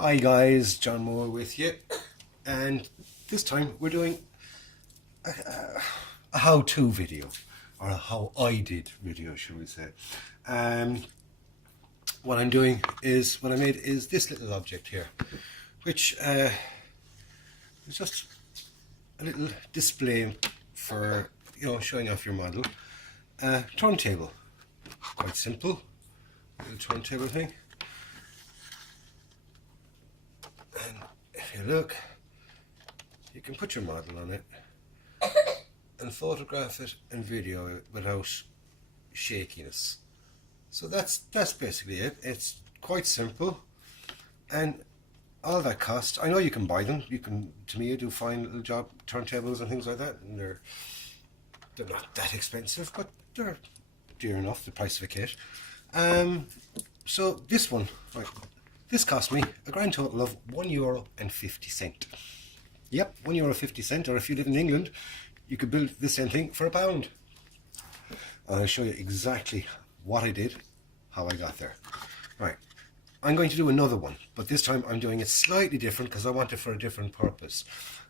Hi guys, John Moore with you, and this time we're doing a how-to video, or a how I did video, should we say. What I'm doing is, what I made is this little object here, which is just a little display for, showing off your model. Turntable, quite simple, little turntable thing. And if you look, you can put your model on it and photograph it and video it without shakiness. So that's basically it. It's quite simple, and all that cost, I know you can buy them. You can, to me, you do fine little job turntables and things like that, and they're not that expensive, but they're dear enough, the price of a kit. So this one, right, this cost me a grand total of €1.50. Yep, €1.50, or if you live in England, you could build the same thing for £1. I'll show you exactly what I did, how I got there. Right, I'm going to do another one, but this time I'm doing it slightly different because I want it for a different purpose.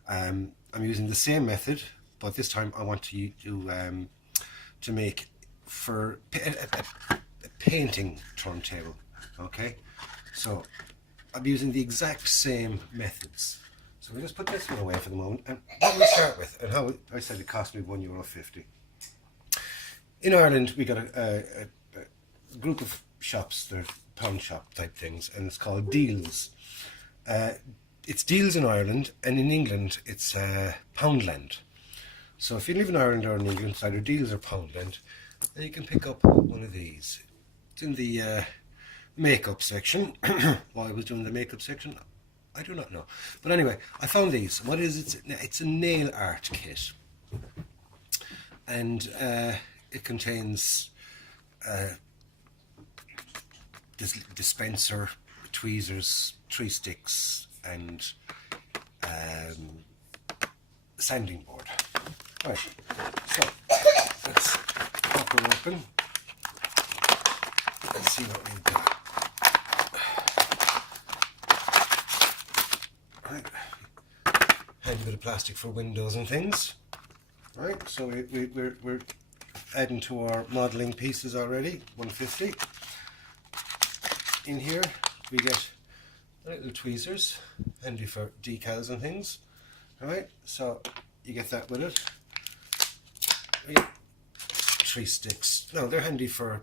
I'm using the same method, but this time I want to make for a painting turntable. Okay, so I'm using the exact same methods. So we'll just put this one away for the moment, and what we start with, and how I said it cost me €1.50. In Ireland, we got a group of shops, they're pawn shop type things, and it's called Deals. It's Deals in Ireland, and in England it's Poundland. So if you live in Ireland or in England, it's either Deals or Poundland, and you can pick up one of these. It's in the makeup section. Why I was doing the makeup section, I do not know. But anyway, I found these. What is it? It's a nail art kit, and it contains this dispenser, tweezers, 3 sticks, and sanding board. Right, so let's pop it open and see what we've got. Right, handy bit of plastic for windows and things. Right, so we're adding to our modelling pieces already, 150. In here we get little tweezers, handy for decals and things. Alright, so you get that with it. We get 3 sticks. No, they're handy for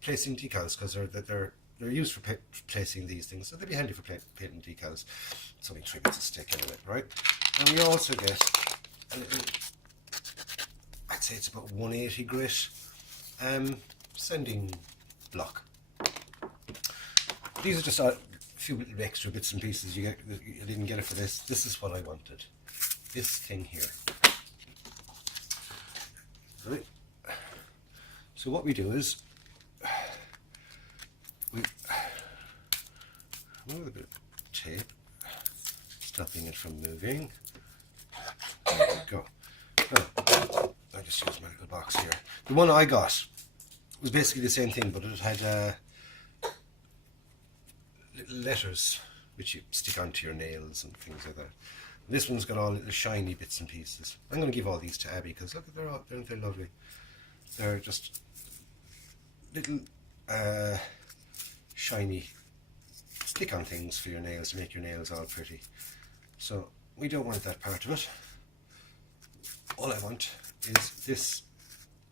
placing decals, because they're used for placing these things, so they'd be handy for painting decals. It's only 3 bits of stick anyway, right? And we also get a little, I'd say it's about 180 grit sanding block. These are just a few little extra bits and pieces you didn't get it for this. This is what I wanted. This thing here. Right. So what we do is we remove a bit of tape, stopping it from moving. There we go. Oh, I just used my little box here. The one I got was basically the same thing, but it had little letters which you stick onto your nails and things like that. And this one's got all little shiny bits and pieces. I'm going to give all these to Abby because look, they're lovely. They're just little shiny stick-on things for your nails to make your nails all pretty. So we don't want that part of it. All I want is this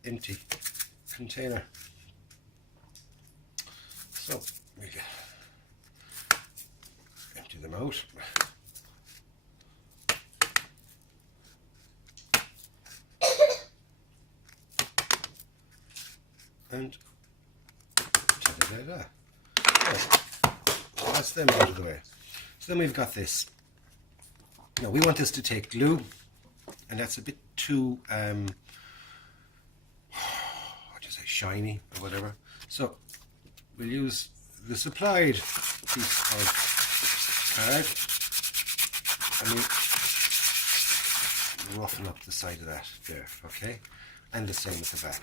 empty container. So we empty them out. And ta-da-da-da. Right. So that's them out of the way. So then we've got this. Now we want this to take glue, and that's a bit too what do you say, shiny or whatever. So we'll use the supplied piece of card, and we roughen up the side of that there, okay? And the same with the back.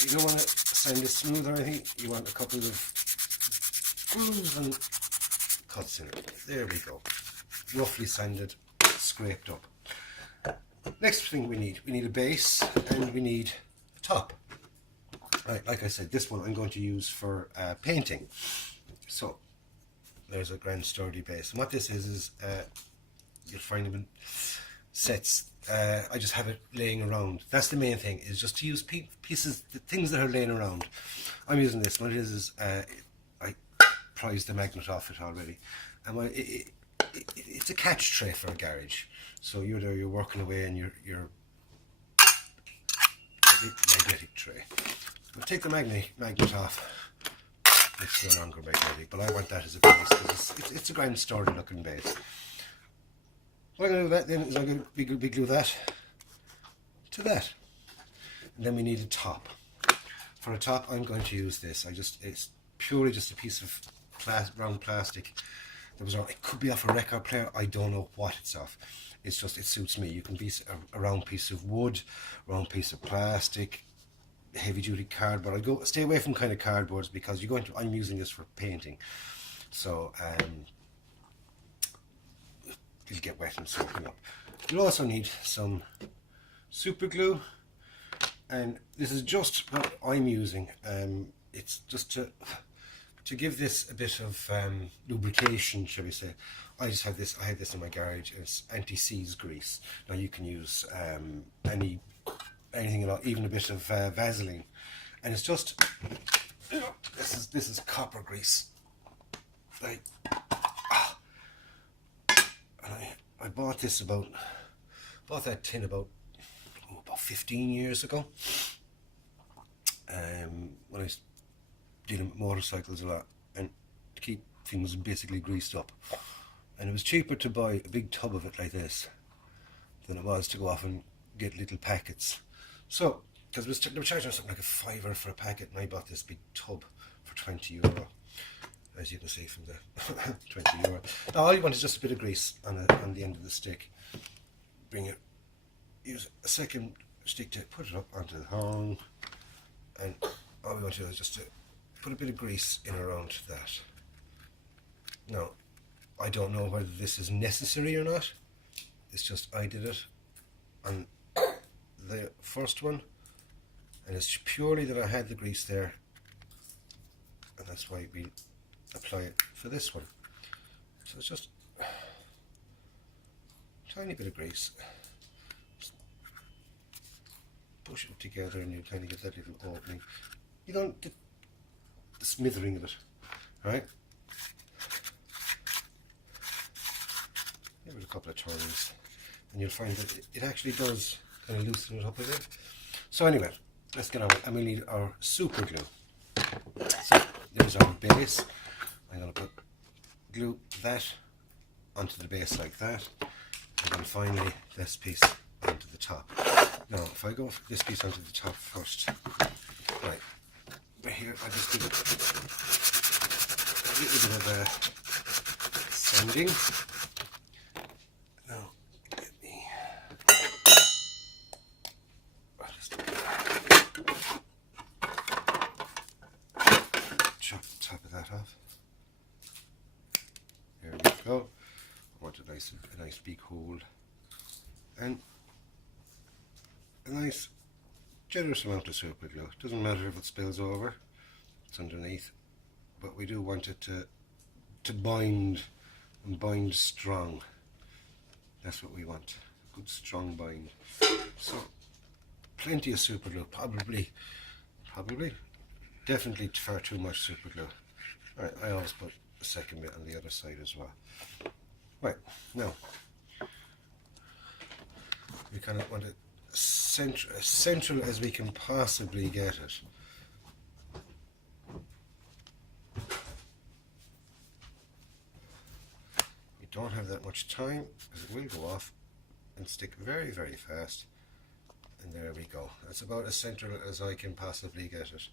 You don't want to sand it smooth or anything, you want a couple of grooves and cuts in it. There we go. Roughly sanded, scraped up. Next thing we need a base and we need a top. Right, like I said, this one I'm going to use for painting. So there's a grand sturdy base. And what this is you'll find them in sets. I just have it laying around. That's the main thing, is just to use pieces, the things that are laying around. I'm using this. What it is I prized the magnet off it already. And it's a catch tray for a garage. So you're there, you're working away, and you're magnetic tray. We'll take the magnet off. It's no longer magnetic, but I want that as a base because it's a grand sturdy looking base. What I'm going to do that then is I'm going to be glue that to that, and then we need a top. For a top, I'm going to use this. It's purely just a piece of round plastic. It could be off a record player. I don't know what it's off. It's just, it suits me. You can be a round piece of wood, round piece of plastic, heavy duty cardboard. Stay away from kind of cardboards because I'm using this for painting. So it'll get wet and soaking up. You'll also need some super glue, and this is just what I'm using. It's just to give this a bit of lubrication, shall we say. I had this in my garage. It's anti-seize grease. Now you can use anything at all, even a bit of Vaseline, and it's just, this is copper grease. I bought that tin about 15 years ago. When I was dealing with motorcycles a lot, and to keep things basically greased up. And it was cheaper to buy a big tub of it like this than it was to go off and get little packets. So, because they were charging something like £5 for a packet, and I bought this big tub for €20, as you can see from the €20. Now all you want is just a bit of grease on the end of the stick. Use a second stick to put it up onto the hung, and all we want to do is just to put a bit of grease in around that. Now, I don't know whether this is necessary or not. It's just I did it on the first one, and it's purely that I had the grease there, and that's why we apply it for this one. So it's just a tiny bit of grease. Just push it together and you kind of get that little opening. You don't get the smithering of it, alright? Give it a couple of turns and you'll find that it actually does kind of loosen it up a bit. So anyway, let's get on with it. And we need our super glue. So there's our base. I'm going to glue that onto the base like that, and then finally this piece onto the top. Now if I go this piece onto the top first, right here I just give it a little bit of sanding. Now let me chop the top of that off. There we go. I want a nice big hole and a nice generous amount of super glue. Doesn't matter if it spills over, it's underneath, but we do want it to bind and bind strong. That's what we want, a good strong bind. So plenty of super glue, probably definitely far too much super glue. Alright, I always put a second bit on the other side as well. Right, now we kind of want it as central as we can possibly get it. We don't have that much time because it will go off and stick very, very fast. And there we go. That's about as central as I can possibly get it.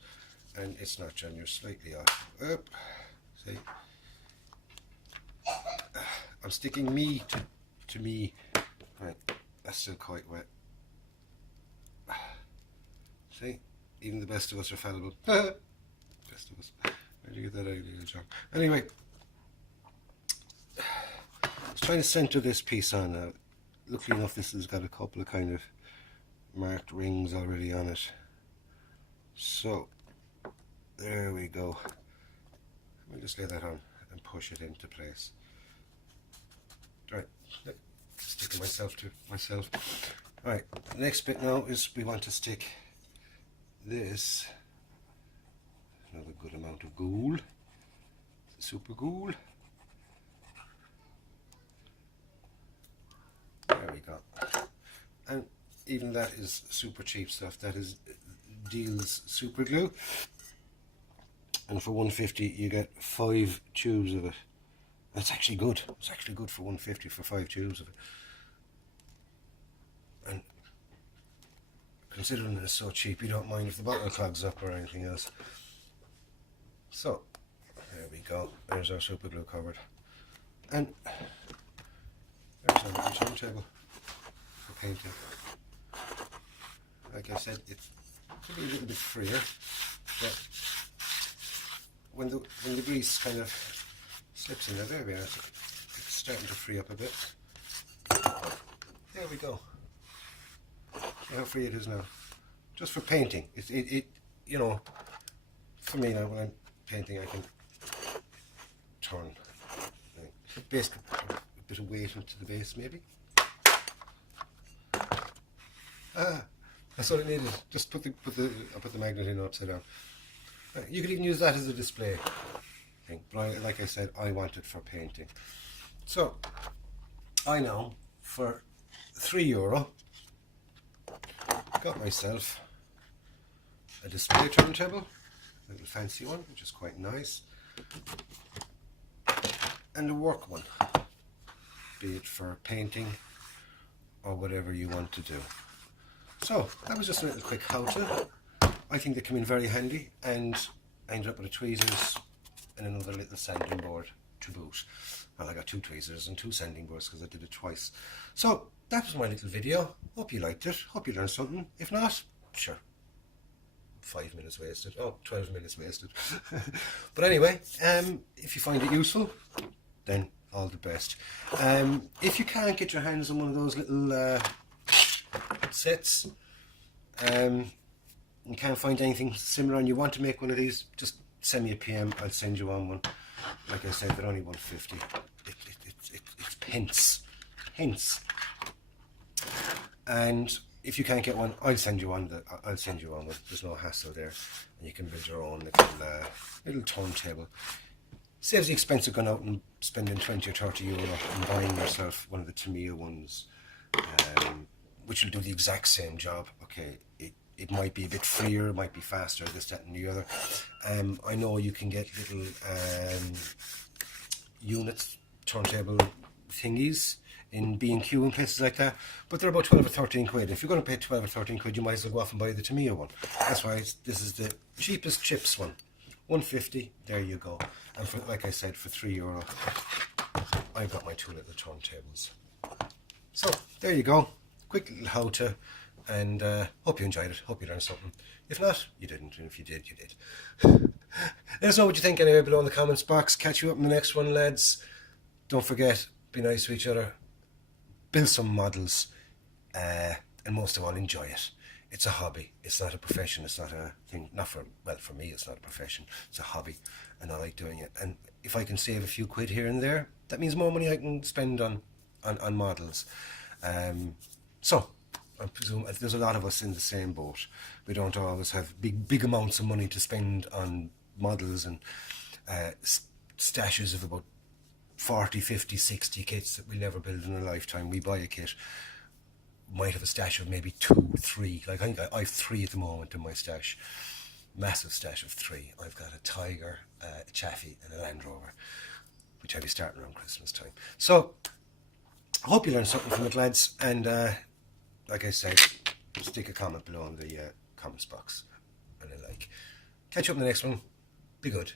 And it's not, John, you're slightly off. Up. See? I'm sticking me to me. Right, that's still quite wet. See? even the best of us are fallible. Best of us. Where'd you get that idea, John? Anyway, I was trying to centre this piece on now. Luckily enough, this has got a couple of kind of marked rings already on it. So, there we go. Let me just lay that on and push it into place. Right, sticking myself to myself. Right, the next bit now is we want to stick this, another good amount of ghoul, super ghoul. There we go. And even that is super cheap stuff. That is Deal's super glue. And for 150 you get 5 tubes of it. That's actually good. It's actually good for 150 for 5 tubes of it. And considering it's so cheap, you don't mind if the bottle clogs up or anything else. So, there we go. There's our super glue covered. And there's our little turntable for painting. Like I said, it's a little bit freer, but when the grease kind of slips in there we are. It's starting to free up a bit. There we go. See how free it is now. Just for painting. It you know, for me now when I'm painting I can turn. Basically a bit of weight into the base maybe. That's all it needed. Just put the magnet in upside down. You could even use that as a display thing, but like I said, I want it for painting. So I now, for €3, got myself a display turntable, a little fancy one, which is quite nice, and a work one, be it for painting or whatever you want to do. So that was just a little quick how-to. I think they come in very handy, and I ended up with a tweezers and another little sanding board to boot. Well, I got 2 tweezers and 2 sanding boards because I did it twice. So that was my little video. Hope you liked it. Hope you learned something. If not, sure. 5 minutes wasted. Oh, 12 minutes wasted. But anyway, if you find it useful, then all the best. If you can't get your hands on one of those little sets, you can't find anything similar and you want to make one of these, just send me a PM. I'll send you on one. Like I said, they're only 150. It's pence. And if you can't get one, I'll send you on. There's no hassle there, and you can build your own little turntable. Saves the expense of going out and spending 20 or 30 euro and buying yourself one of the Tamiya ones, which will do the exact same job. Okay, it might be a bit freer, it might be faster, this, that and the other. I know you can get little units, turntable thingies in B&Q and places like that, but they're about 12 or 13 quid. If you're going to pay 12 or 13 quid, you might as well go off and buy the Tamiya one. That's why this is the cheapest chips one. 150, there you go. And for, like I said, for €3, I've got my 2 little turntables. So there you go, quick little how-to, and hope you enjoyed it, hope you learned something. If not, you didn't, and if you did, you did. Let us know what you think anyway below in the comments box. Catch you up in the next one, lads. Don't forget, be nice to each other, build some models, and most of all, enjoy it. It's a hobby, it's not a profession, it's not a thing, for me it's not a profession, it's a hobby, and I like doing it. And if I can save a few quid here and there, that means more money I can spend on models. So I presume there's a lot of us in the same boat. We don't always have big amounts of money to spend on models, and stashes of about 40, 50, 60 kits that we'll never build in a lifetime. We buy a kit, might have a stash of maybe 2, 3. Like I think I have 3 at the moment in my stash. Massive stash of 3. I've got a Tiger, a Chaffee and a Land Rover, which I'll be starting around Christmas time. So I hope you learned something from it, lads, and like I said, stick a comment below in the comments box and a like. Catch you up in the next one. Be good.